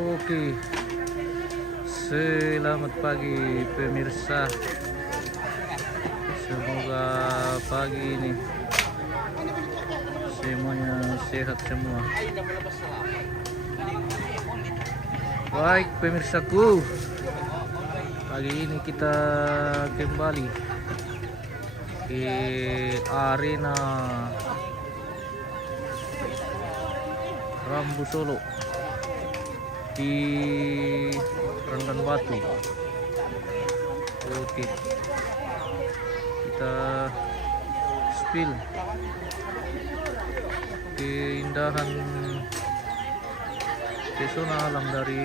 Oke, selamat pagi pemirsa. Semoga pagi ini semuanya sehat semua. Baik pemirsaku, pagi ini kita kembali ke arena Rambu Solo di Randan Batu. Oke, kita spill keindahan pesona alam dari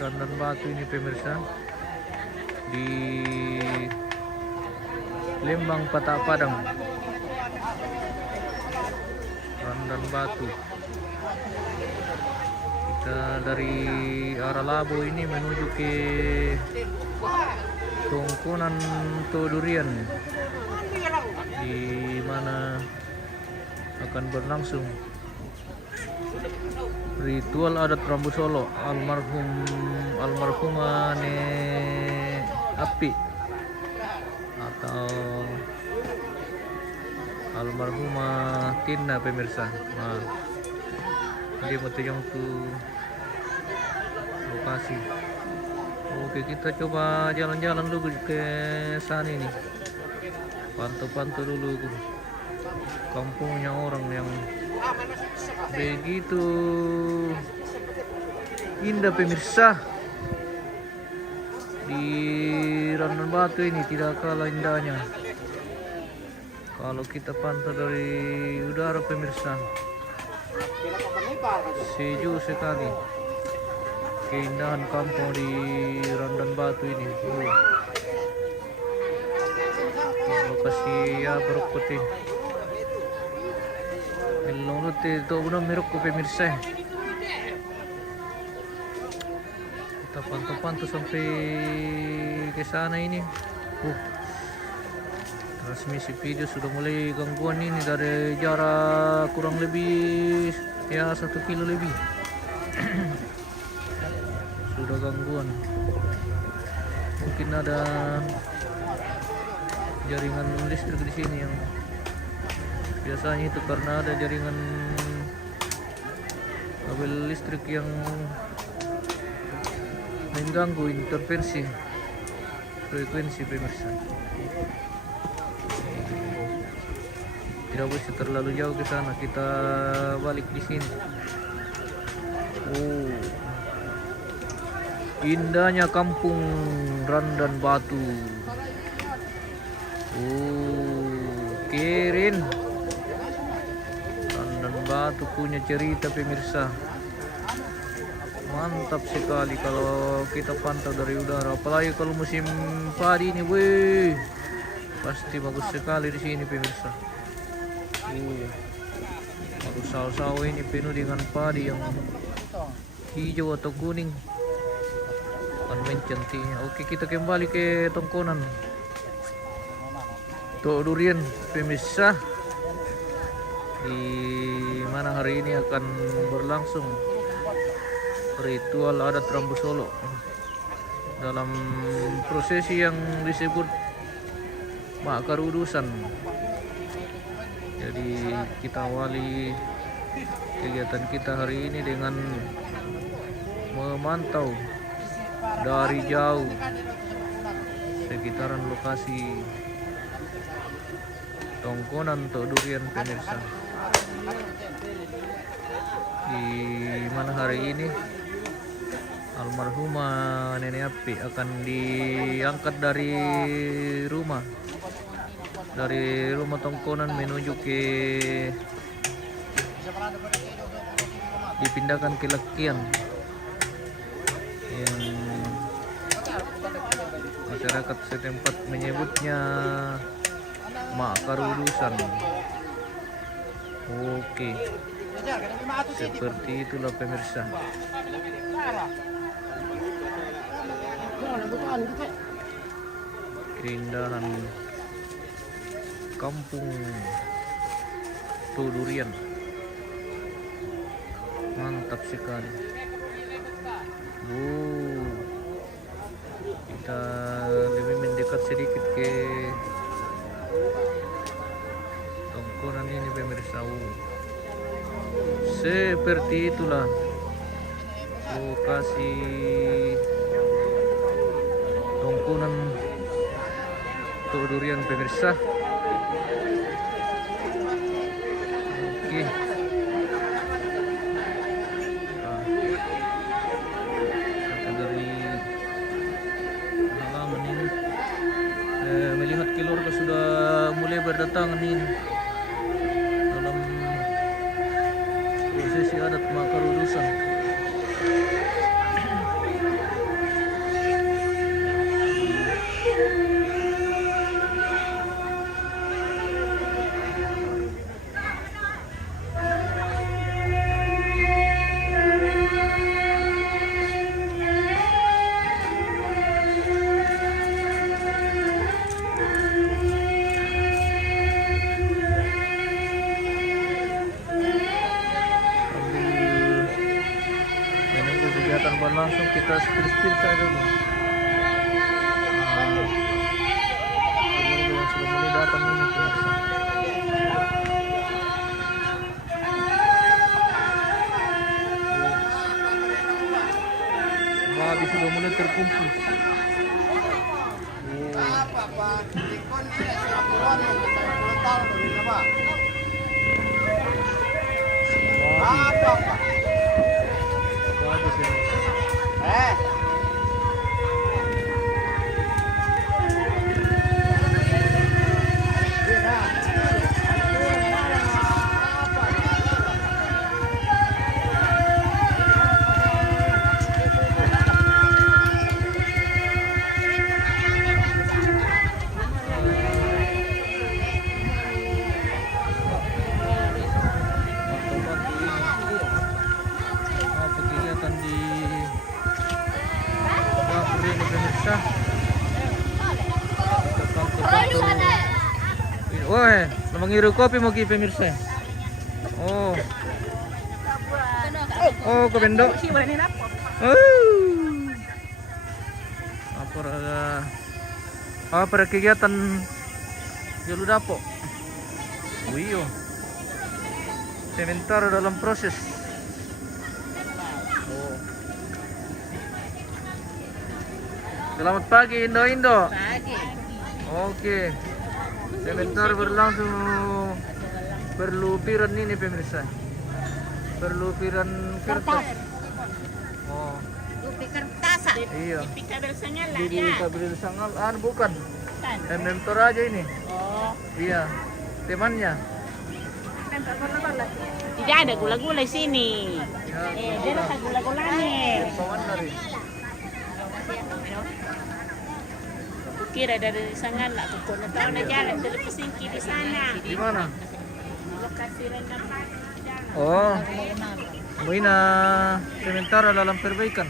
Randan Batu ini pemirsa, di Lembang Patak Padang, Randan Batu. Kita dari arah Labo ini menuju ke Tongkonan Todurian, di mana akan berlangsung ritual adat Rambu Solo almarhumah Nek Api atau almarhumah Tina pemirsa. Nah, ini bertujuan tuh lokasi. Oke, kita coba jalan-jalan dulu ke sana ini, pantau-pantau dulu kampungnya orang yang begitu indah pemirsa. Di Randan Batu ini tidak kalah indahnya kalau kita pantau dari udara pemirsa. Sejuk sekali keindahan kampung di Randan Batu ini. Lokasi ya berputih melonute itu benar merokok pemirsa. Kita pantau-pantau sampai ke sana ini. Transmisi video sudah mulai gangguan ini dari jarak kurang lebih ya 1 kilo lebih. Sudah gangguan, mungkin ada jaringan listrik di sini yang biasanya itu karena ada jaringan kabel listrik yang mengganggu interferensi frekuensi pemirsa. Tidak bisa terlalu jauh ke sana, kita balik di sini. Indahnya kampung Randan Batu. Keren. Randan Batu punya cerita pemirsa. Mantap sekali kalau kita pantau dari udara. Apalagi kalau musim padi ini, weh, pasti bagus sekali di sini pemirsa. Bagus, sawah-sawah ini penuh dengan padi yang hijau atau kuning. Cantiknya. Oke, kita kembali ke Tongkonan Todurian pemirsa, di mana hari ini akan berlangsung ritual adat Rambu Solo dalam prosesi yang disebut Makar Udusan. Jadi kita awali kegiatan kita hari ini dengan memantau dari jauh sekitaran lokasi Tongkonan Todurian pemirsa, di mana hari ini almarhumah Nenek Api akan diangkat dari rumah Tongkonan menuju ke dipindahkan ke Lakian yang masyarakat setempat menyebutnya Makar Udusan. Oke, seperti itulah pemirsa. Keindahan kampung Todurian, mantap sekali. Kita lebih mendekat sedikit ke tongkonan ini pemirsa. Seperti itulah lokasi tongkonan untuk durian pemirsa. Oke. Dari halaman ini melihat keluarga sudah mulai berdatangan ini dalam prosesi adat makarudusan. Langsung kita spill saja dulu. Yang sudah mulai datang ini pemirsa. Habis sudah mulai terkumpul. Bagus ini. Woi, mengiru kopi mau ki pemirsa. Oh. Oh, ke bendok. Apa kegiatan Jalu Dapo? Wiyo. Sementara dalam proses. Oh. Selamat pagi Indo. Pagi. Oke. Sebentar berlangsung perlupiran ini pemirsa. Perlupiran kertas. Oh. Lupi kertas. Iya. Di kabel sangala Di ya. kabel sangal bukan. Bukan. Mentor aja ini. Oh. Iya. Temannya. Tidak ada gula-gula di sini. Ya, Dia ada gula-gulanya. Paman dari. Kira dari Sangala, aku pun tahu na jalan dari Pesingki di sana. Di mana? Lokasi rendam. Oh. Muina sementara dalam perbaikan.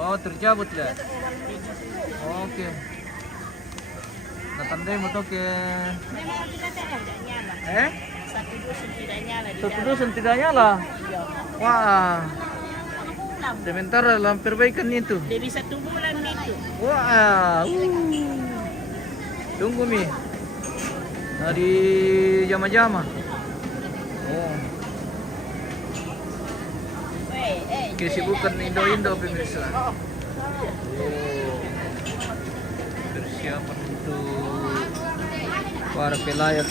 Oh, tercabut ya. Oke. Natandai mo to ke Satu dusun tidak nyala di Satu dalam. dusun tidak nyala. Wah. Sementara dalam perbaikan itu. Dia bisa 1 bulan itu. Wah. Tunggu Mi. Nah, di jama-jama. Oh. Kesibukan Indo-Indo pemirsa. Oh. Persiapan untuk para pelayat.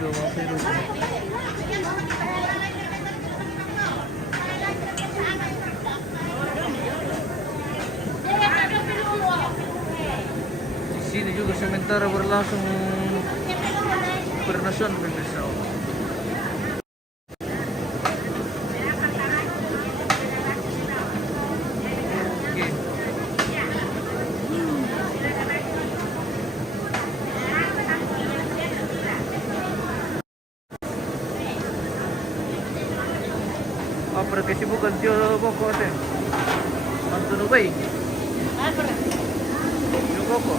juga waktu itu. Di sini juga sementara berlangsung Supernasional pemirsa. Oke. Apa kesibukan dia pokok teh? Mantu baik. Yo pokok.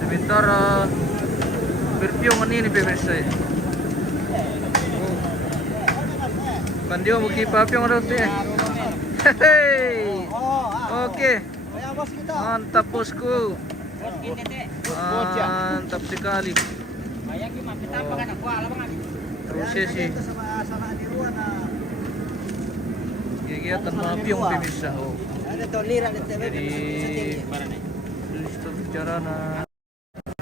Sebentar berpiungan ini pemirsa. Kan dia mau kipas piung ada tuh. Hei. Oke. Mantap bosku. Mantap sekali. Terus sih. Kegiatan mapiung pemirsa. Jadi bicara na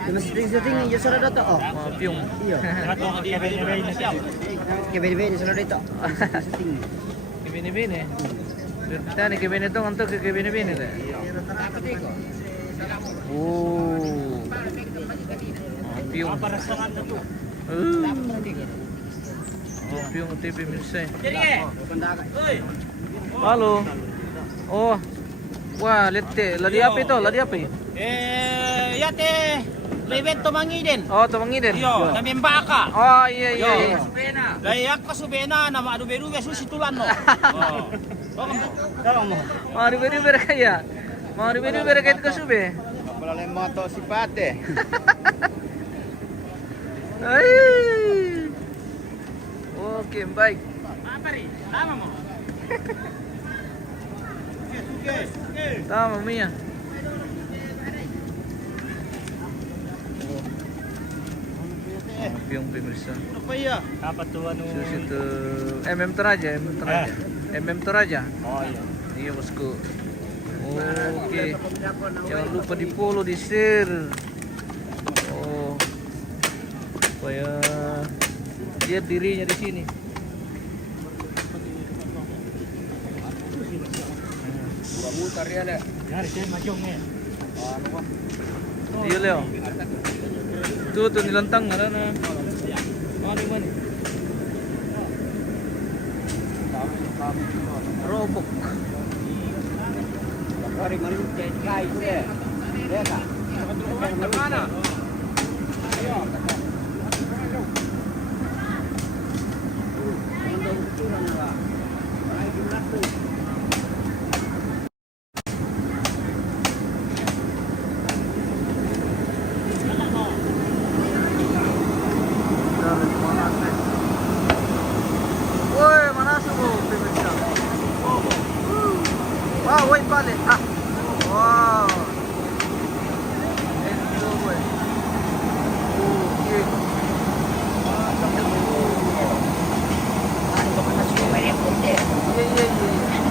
Setting yung sarado to, oh. mapiung. Iyo. Kebene-bene sarado ito. Setting. Kibini-bini. Tani kibini to nganto kibini-bini deh. Oh. Mapiung. Mapiung TV pemirsa. Halo. Oh. Wah, lihat deh. Ladi apa itu? Ladi apa ya? Yate, Levent Tumangiden. Oh, tumangin din. Yo, namimba ka. Oh, iya iya. Yo. iya. Layak ka subena na maadu-beru besu situlan no. Tolong mo. Mau ribu-ribu kaya. Mau ribu-ribu kaya ke sube. Wala lang moto si Pate. Ay. Oke, baik. Apa ri? Tama mo. Tama Mia. Mapiung pemirsa. Apa ya? Apa tuh anu? Terus itu MM Toraja, MM Toraja. MM Toraja. Oh iya. Iya bosku. Oke. Jangan lupa di follow, di share. Oh. Supaya lihat dirinya di sini. Mutar ya deh. Dari saya majong nih. Iya Leo. Tuh nilantang ada na. Mana mana? Robok. Hari malu kai itu deh. Ya kak. Mana? Woi, mana suhu pemirsa? Wah, woi balik. Ah. Wow. Itu woi. Oke. Iya iya iya.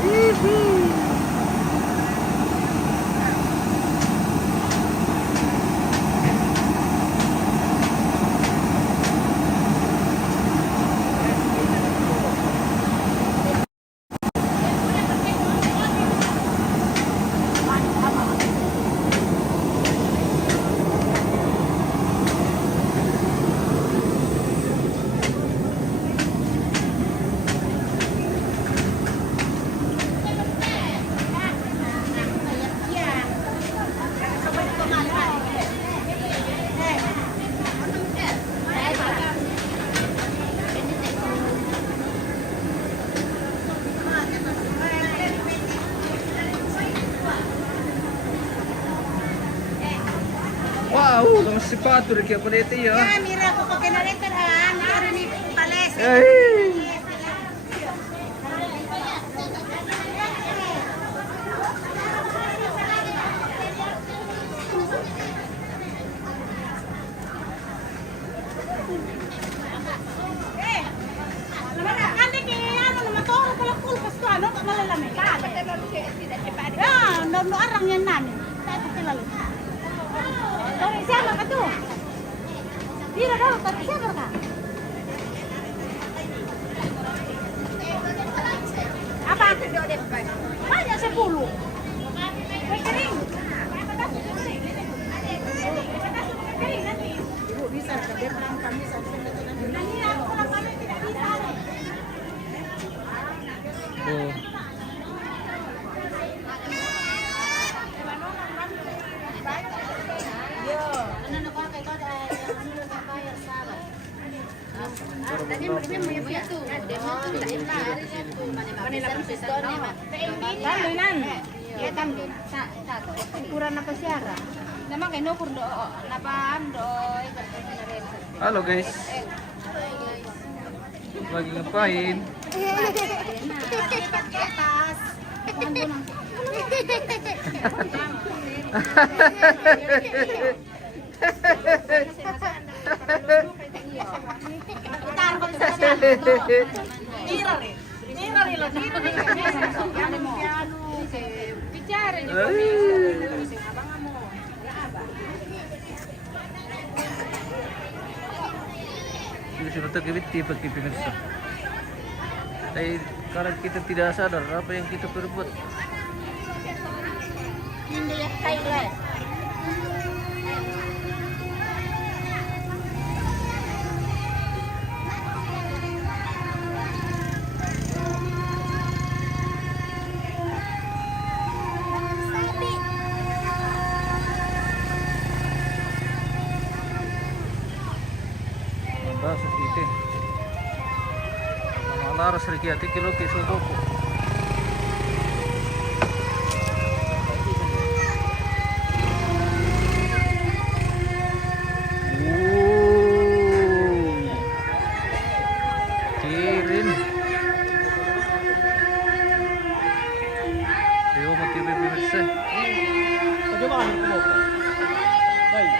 Hihi. Wow, kamu sepatu kayak apa itu ya? Ya, mira ko pag kinalitan ha, meron ni pales. Eh. Malalamig ka. No arang yan namin. Dati sila lang. Sorry, siya ka to. Dira daw, tapi siya ka. Apa? Banyak 10. Ibu bisa kerja perang kami sampai nanti orang kami tidak bisa. Oh. Ukuran apa siara? Naman kay Nopur do, napaan do, Halo guys. Lagi ngapain? Sudah terkebiti pakai pemirsa. Tapi karena kita tidak sadar apa yang kita perbuat. Hindi ya kayo. Basah kita. Laras riki ati kilo ke subuh. Kirin. Yo mati pemirsa. Coba kan aku. Baik.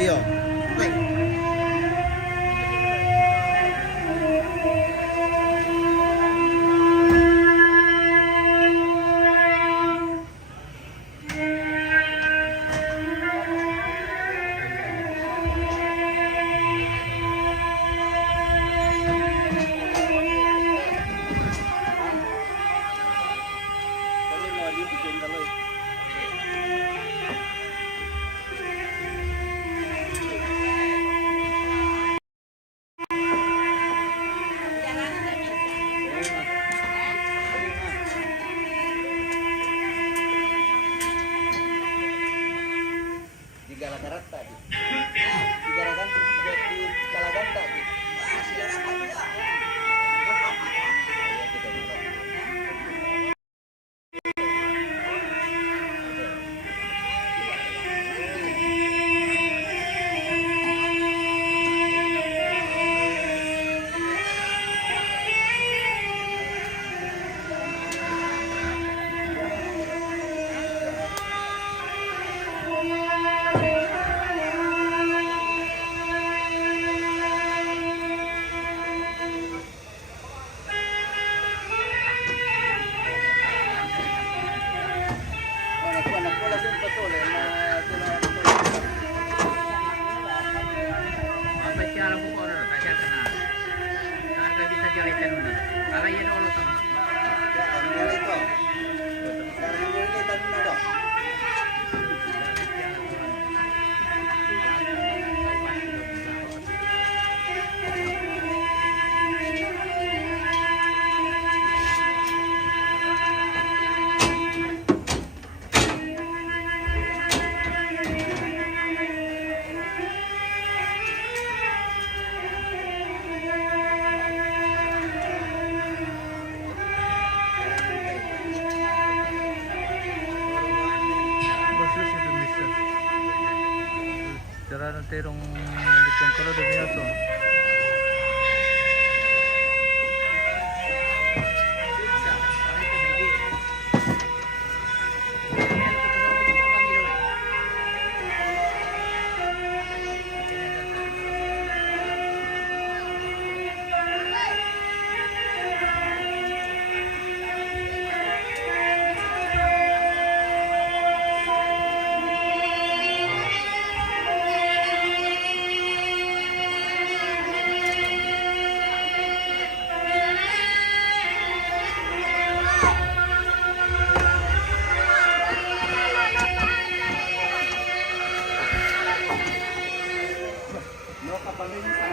Iyo. Okay. Digalagarata tadi. Digalagan tadi. Anak ko langsung betul na Apa siya alam ko ano na siya na. Naka bisa jalitan mo na. Alay yan ulo to. nilai ko. Sekarang nilai tadi na do. Bagus itu bisa. Jalan terong di kalau dunia to. No kapanin sa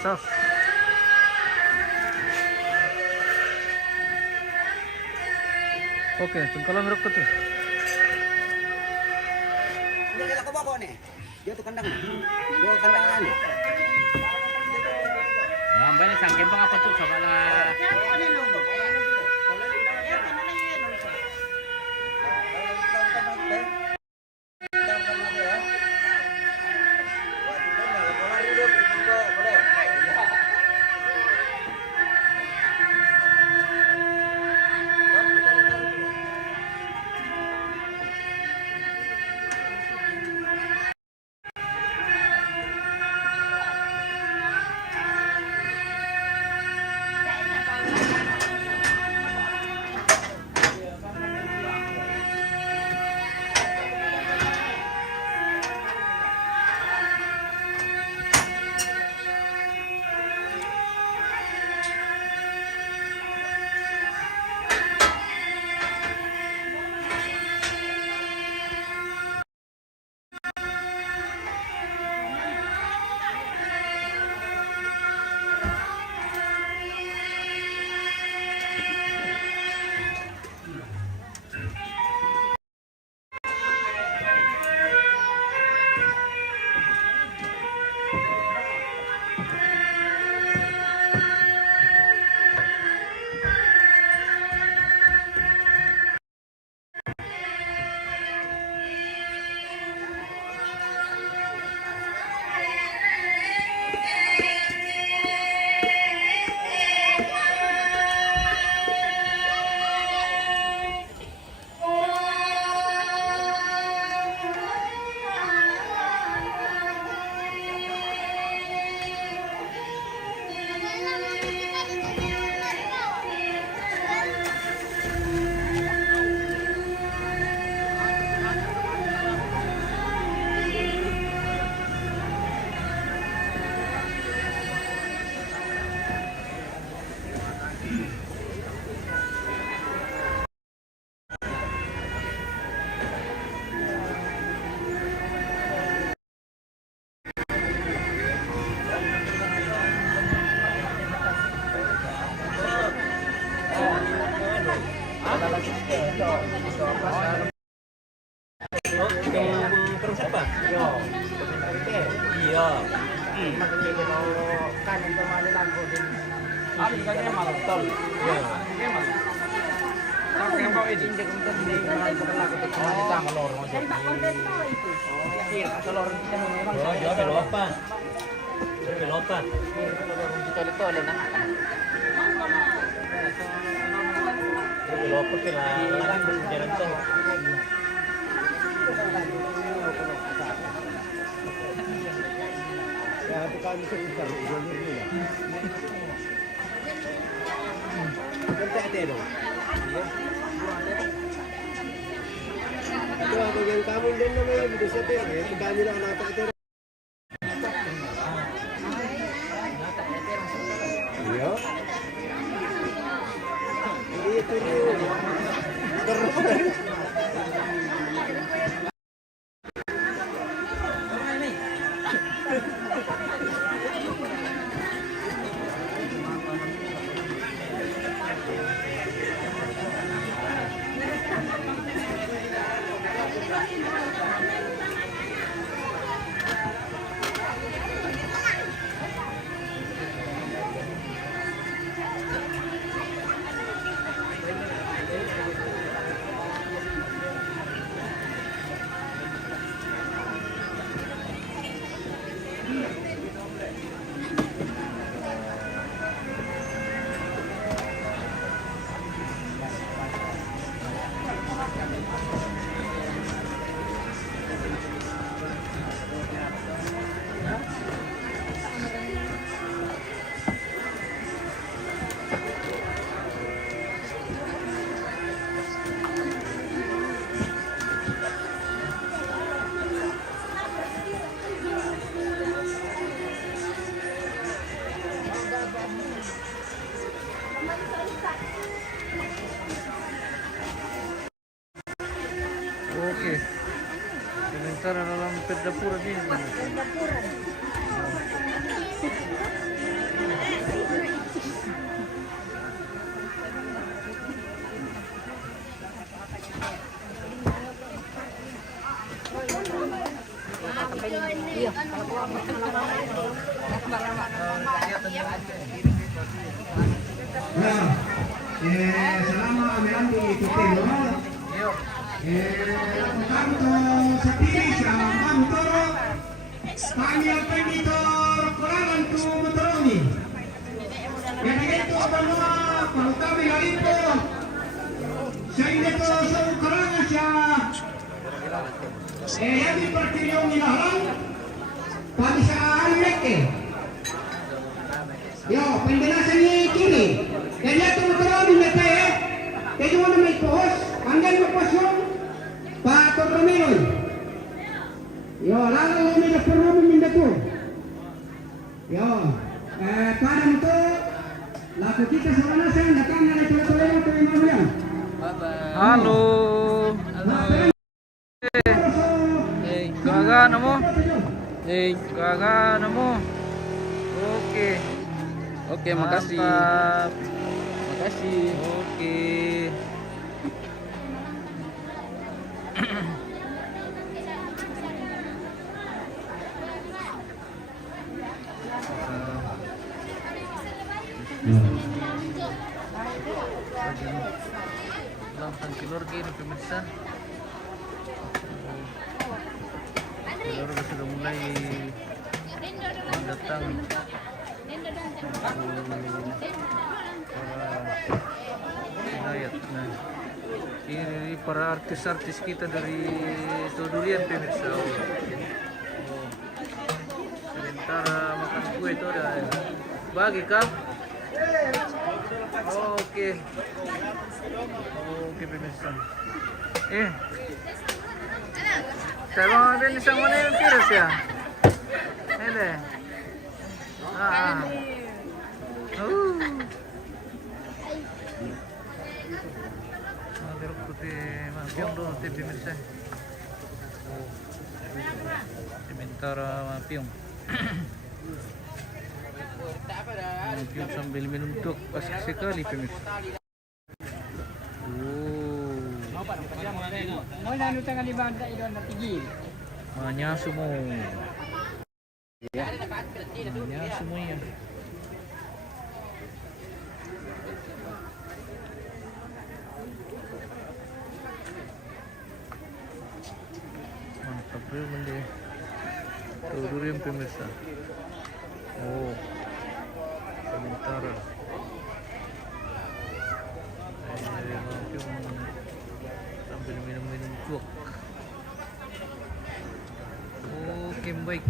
Asas. Oke, tengkalan merok tuh. Hindi ko ba ko ni? Dia tu kandang. Dia kandang ni. Nah, banyak sangkem bang apa tuh sama lah. Iya. Abi kan emang tol. Iya. Emang. Sampai kau ini. Kita ngelor ngojek. Iya, telur kita memang. Oh, dia belok apa? Belok apa? Kita itu ada nak. Belok apa kira? Jalan tol. Ya, tukang itu ikan jalur ni lah. Kita ada dong. Itu apa yang kamu dan namanya bisa setir ya? Kami nak nak itu. Iya. Itu terus. Oke. Sementara dalam perdapuran ini. Nah, selama kami ikuti kanto sendiri sama kantor panggil penditor korangan tu motoroni. Jadi itu semua kalau kami itu sehingga tu semua korangan siya yang dipercayai nilalang pagi sehari lagi. Yo, penjelasan ni kini. Jadi itu motoroni mereka ya. Jadi mana may pohos, hanggang magpasyon, pa-komprominon. Yo, lalo may nagpormomin minda po. Yo, para mo to, lato kita sa wanasan, datang na ito yung mamaya. Halo. Kagana mo? Kagana mo? Oke. Oke, makasih. Mantap. Makasih. Oke. Langsung keluar gini pemirsa. Keluarga sudah mulai datang. Hidayat. Nah, ini para artis-artis kita dari Tudurian pemirsa. Sementara makan kue itu ada bagi kah? Oke. Oke pemirsa. Saya mau ambil isang mana yung virus ya? Ini. Mager putih, mapiong doon ti pemirsa. Sementara mapiong. Mapiong sambil minum tuk asik sekali pemirsa. Manya semua. Ya semuanya. Mantap memang deh. Tuh durian pemirsa. Oh, sementara. Langsung sambil minum-minum cuak. Oke baik.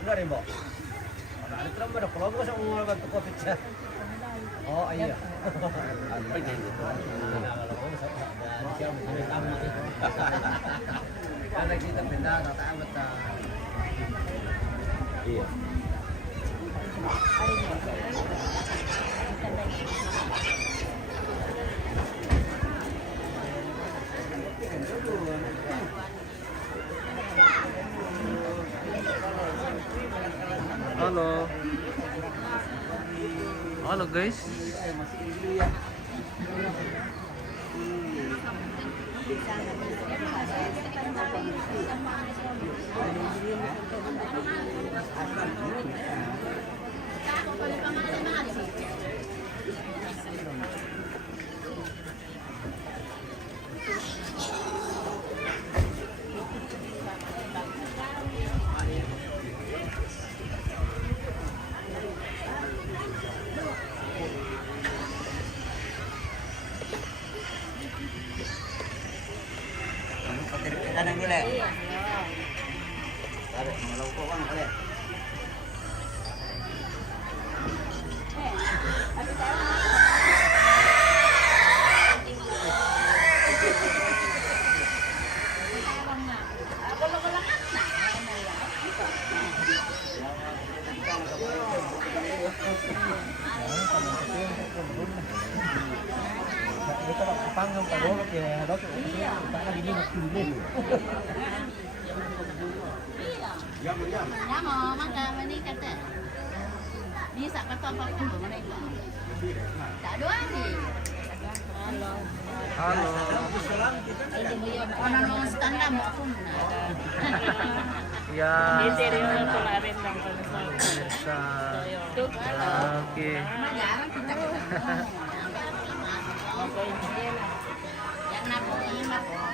Benar ya, Mbak? Ada terang pada kalau gua sama orang bantu covid ya. Oh iya. Karena kita pindah kata amat. Iya. Halo. Halo guys. Kadang gila. Tarik, kalau kau kan boleh. Panggang pagolok ya, dok. Kita di sini dulu. Ya mau makan ini kata. Bisa kata apapun tuh mana itu. Tak doang nih. Halo. Halo. Orang mau standar mau pun. Ya. kemarin dong Pemirsa. Oke. jarang kita ketemu. Yang nabu ini ini dua.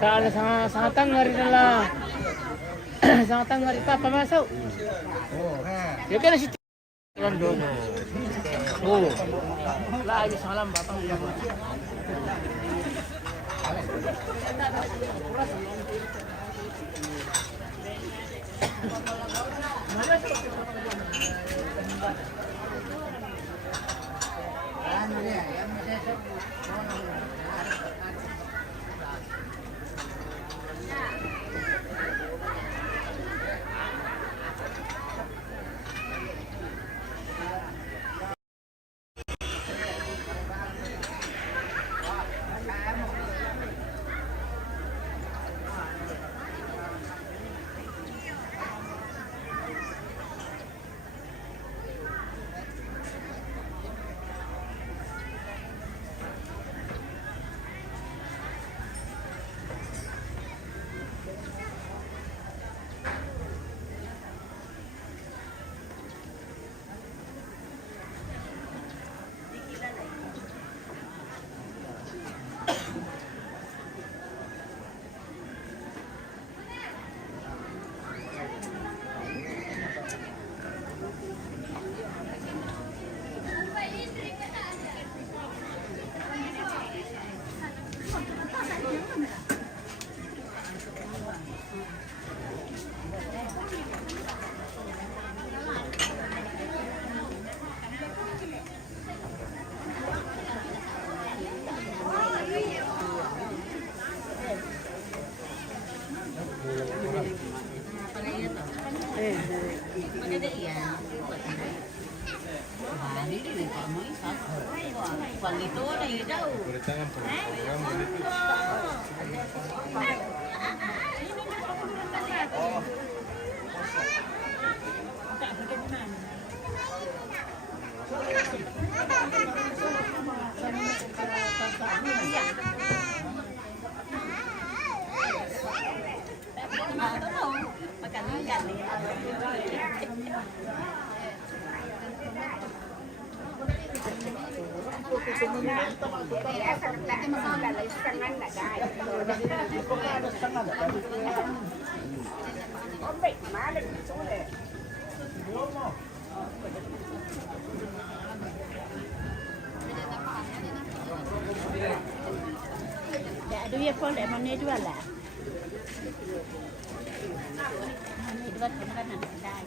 Kala sa tangari na lang. Sa tangari pa pamasok. Oh, ha. Ya kan si kan doon. Oh. Layo sa alam batang iya. Maganda yan. Hindi rin pa mo isa. Palito na yun daw. Ada dia pun dah mana dua lah. Mana dua tu kan nak dah.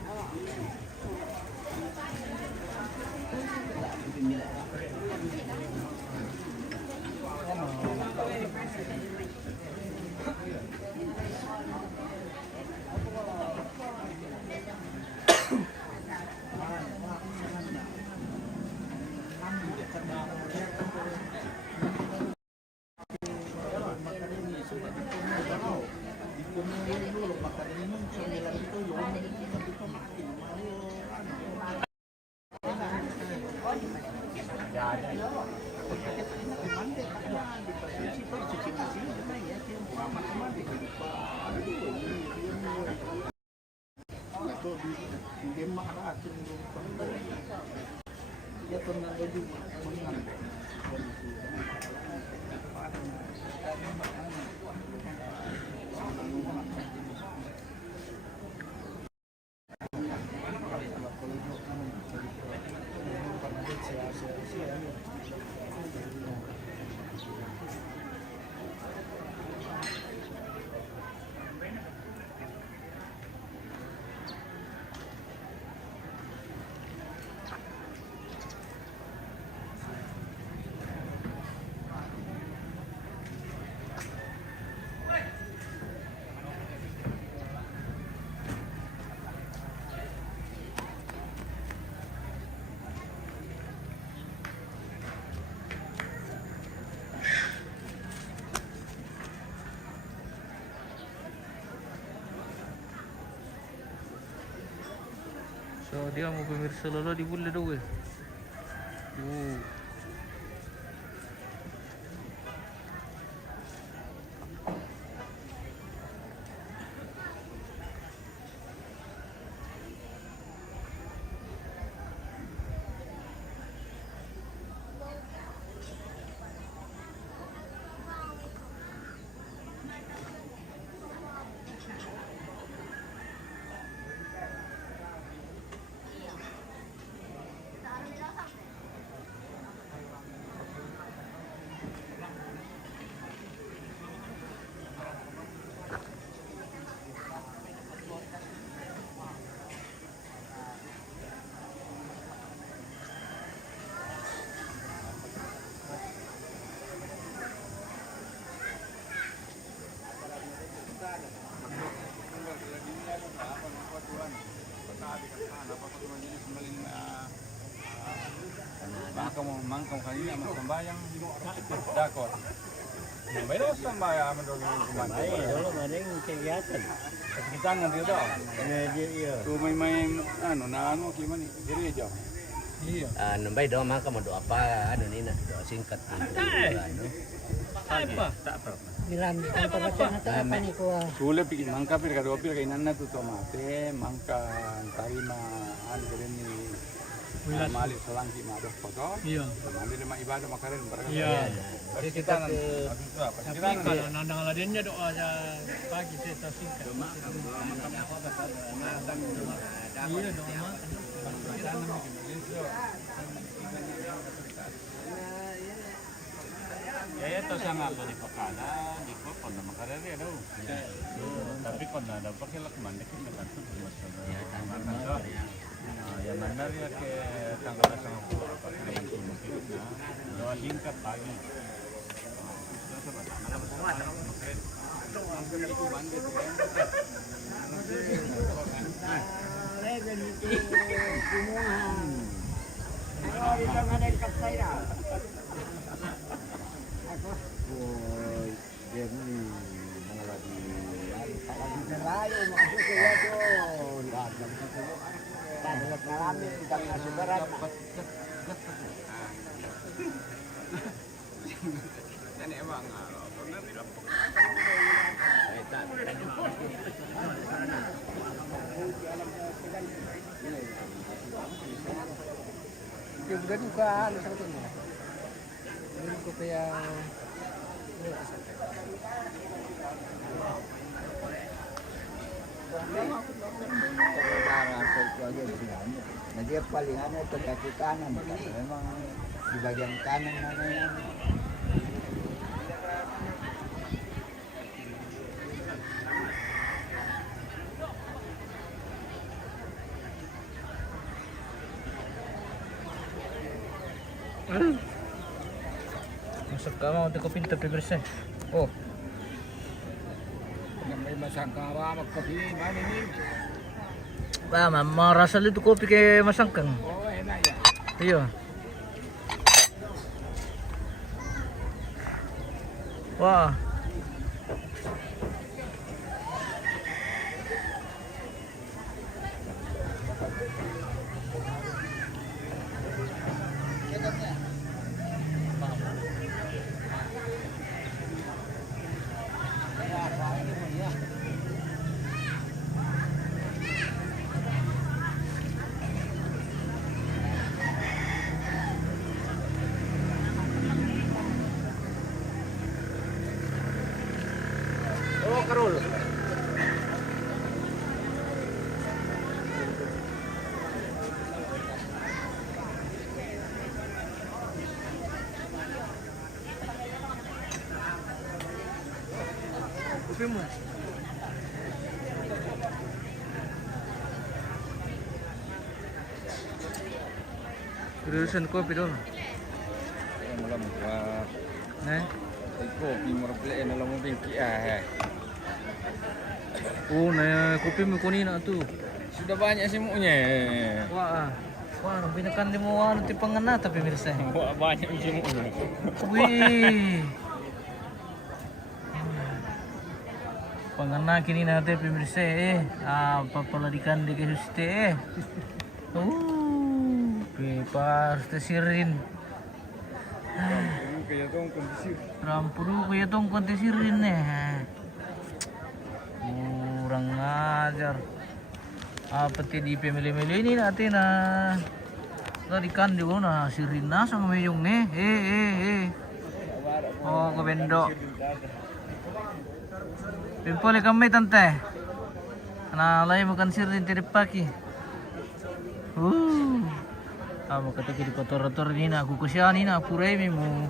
So dia mau pemirsa lala di bulan dua. Mangkong kanina mas sambayang dakot. Pero sambayang man dulu kumain. Ay, dulu maning kegiatan. Kita ngan dito. Iya. May ano na ano gimana diri aja. Iya. Nambay doa mangka mo doa apa ano nina doa singkat gitu. Ano. Apa? Tak apa. Nilami ang pagkasya na apa ni ko. Sulit bikin mangka pir kado pir kainan na tu tomate, mangka tarima ano din ni mali selangki mados foto. Iya. Mali lima ibadah makarin barang. Iya. Jadi kita Tapi kalau nandang ladennya doa aja pagi saya singkat. Iya doa makan. Ya itu sangat dari pekala di kota nama karena ada. Tapi kalau ada pakai lakman dikit dengan tu masalah. Ya mandar ya ke tanggal 10 apa dengan mungkin doa singkat pagi. Yung ganun ka ano sa atin mo. Ganun ko kaya Nanti paling anu ke kaki kanan, memang di bagian kanan mana yang Masuk ka mau ko pinta bersih. Oh, Yang may masangka magkapi man ini. marasal itu kopi kay masangkang. Oh, enak ya. Iya. Wah. Oh, karul. Kopi mo. Terusan kopi dong. Malam gua Nah. kopi mereplek na lang mo bingki Oh, nah kopi mo kunin na tu. Sudah banyak semuanya. Wah. Wah, binakan di mo ano ti pangana tapi mirsa. Wah, banyak semuanya. Wih. Pangana kini natin pimirse papaladikan di kayo site pipar sirin. Kaya tong kondisi. Rampuru kaya tong konti sirin kurang ngajar. Apa di pemilih-milih ini natin na ladikan di na sirin na sama mayong Oh, kabendo. Pimpole kami tante. Nalay makan sirin tiri pagi. Amo kata kiri kotor-kotor ni na aku kusyani na purai mo.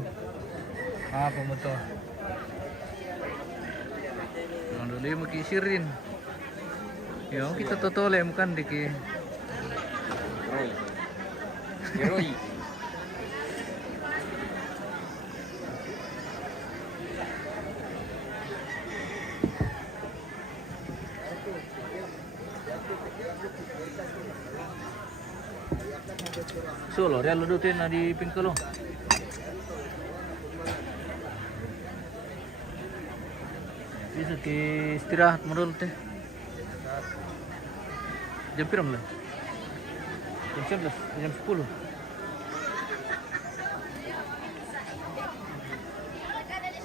Apa mo to? Nanduli mo kisirin. Yo kita totole makan diki. Heroi. Solo, real ludutin na di pingkalo. Bisa ke istirahat modal teh. Jam berapa lah? Jam 11, jam 10.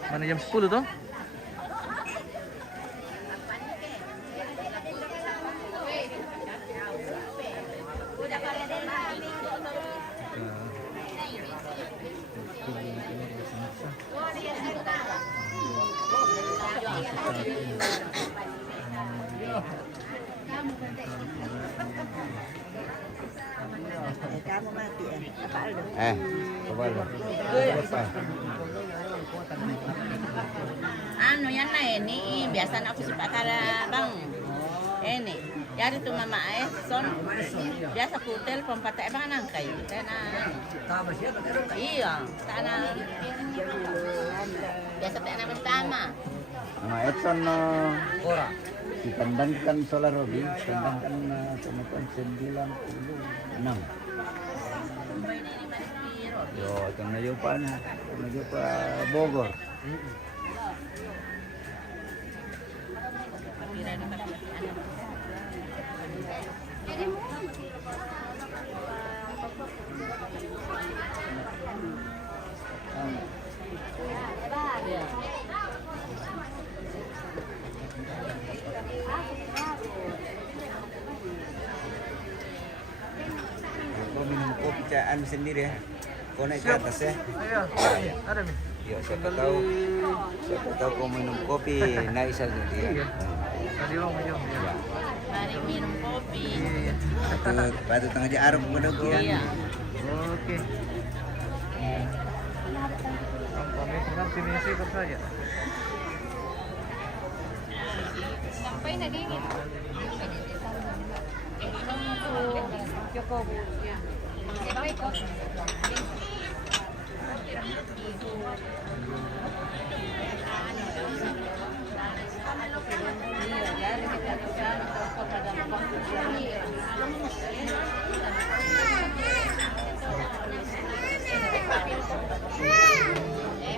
Mana jam 10 toh? Ano yan na ini biasa na ako si Pakara bang. Ini, yari tu mama son. Biasa hotel pampatay bang nang kayo. Sana. Tama siya, Iya, sana. Biasa tayo naman tama. Mga Edson no, ora. ditandangkan solar Robi, tandangkan temukan 96. Yo, itong nayupa na, nayupa Bogor. Kau minum kopi caan sendiri ya? Kau naik ke atas ya? Iya, ada nih. Ya, siapa tahu kau minum kopi naik saja dia. Iya. Tadi lo ngajong ya. Mari minum kopi. Iya. Batu tengah jarum mendoki ya. Iya. Oke. Pamit nanti misi ikut saja. Sampai na dingin.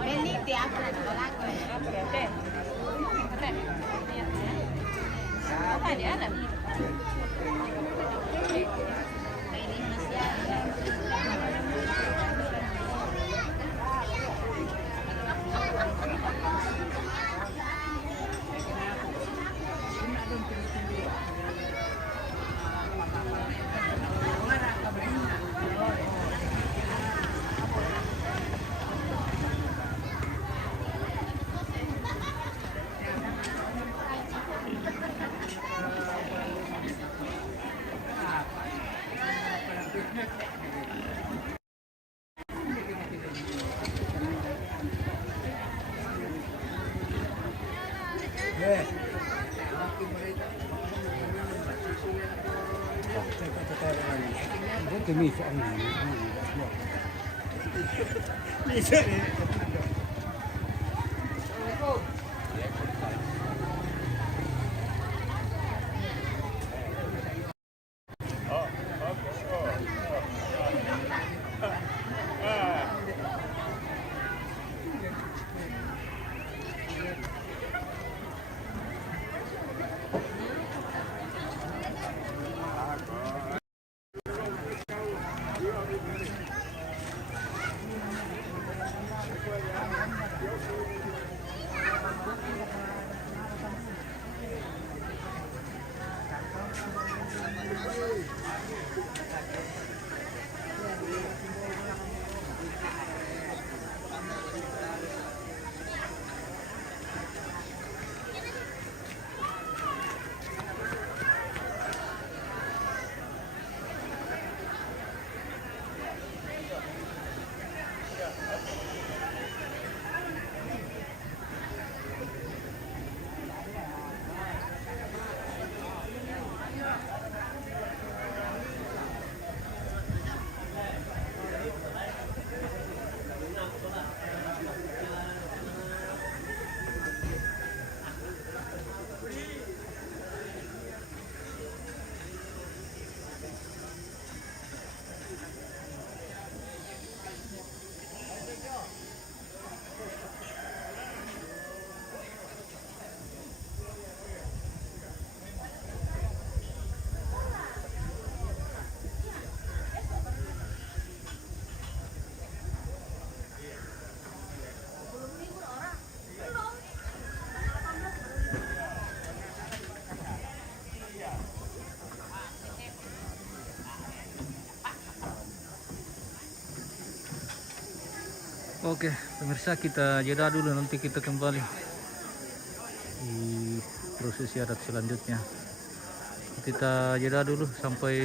Beniti ako na talaga. Apa dia alam? Oke, pemirsa kita jeda dulu, nanti kita kembali di prosesi adat selanjutnya. Kita jeda dulu sampai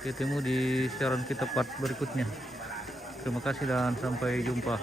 ketemu di siaran kita part berikutnya. Terima kasih dan sampai jumpa.